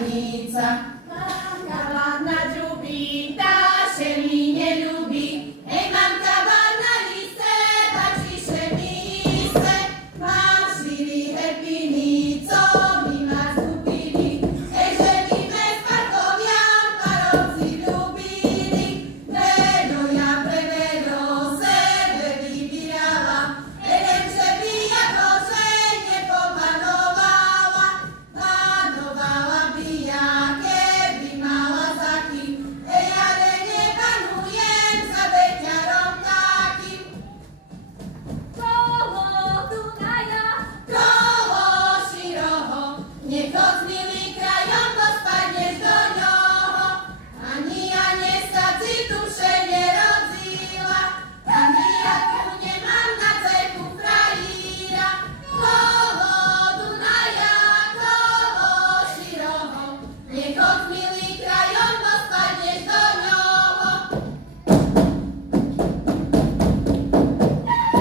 stanica. Mamka ładna dziubi, ta się mi nie lubi. Hej, mamka ładna listę, patrzysze miejsce. Mam szili hepini, co mi ma zgubili. Ej, że mi bez parkowian parowcy lubili. Vero ja prevero, sebe wybierała. Ej, żeby jako że nie popanowała. Panowała by jakie mała zaki. Ej, ale nie panuję za beciarą takim. Koło Dunaja, Koło Siroho, niech odmieli krają, to spadniesz do nioho. Ani ja nie stacji duszę nie rodziła, ani ja tu nie mam na cechu fraira. Koło Dunaja, koło Siroho, niech odmieli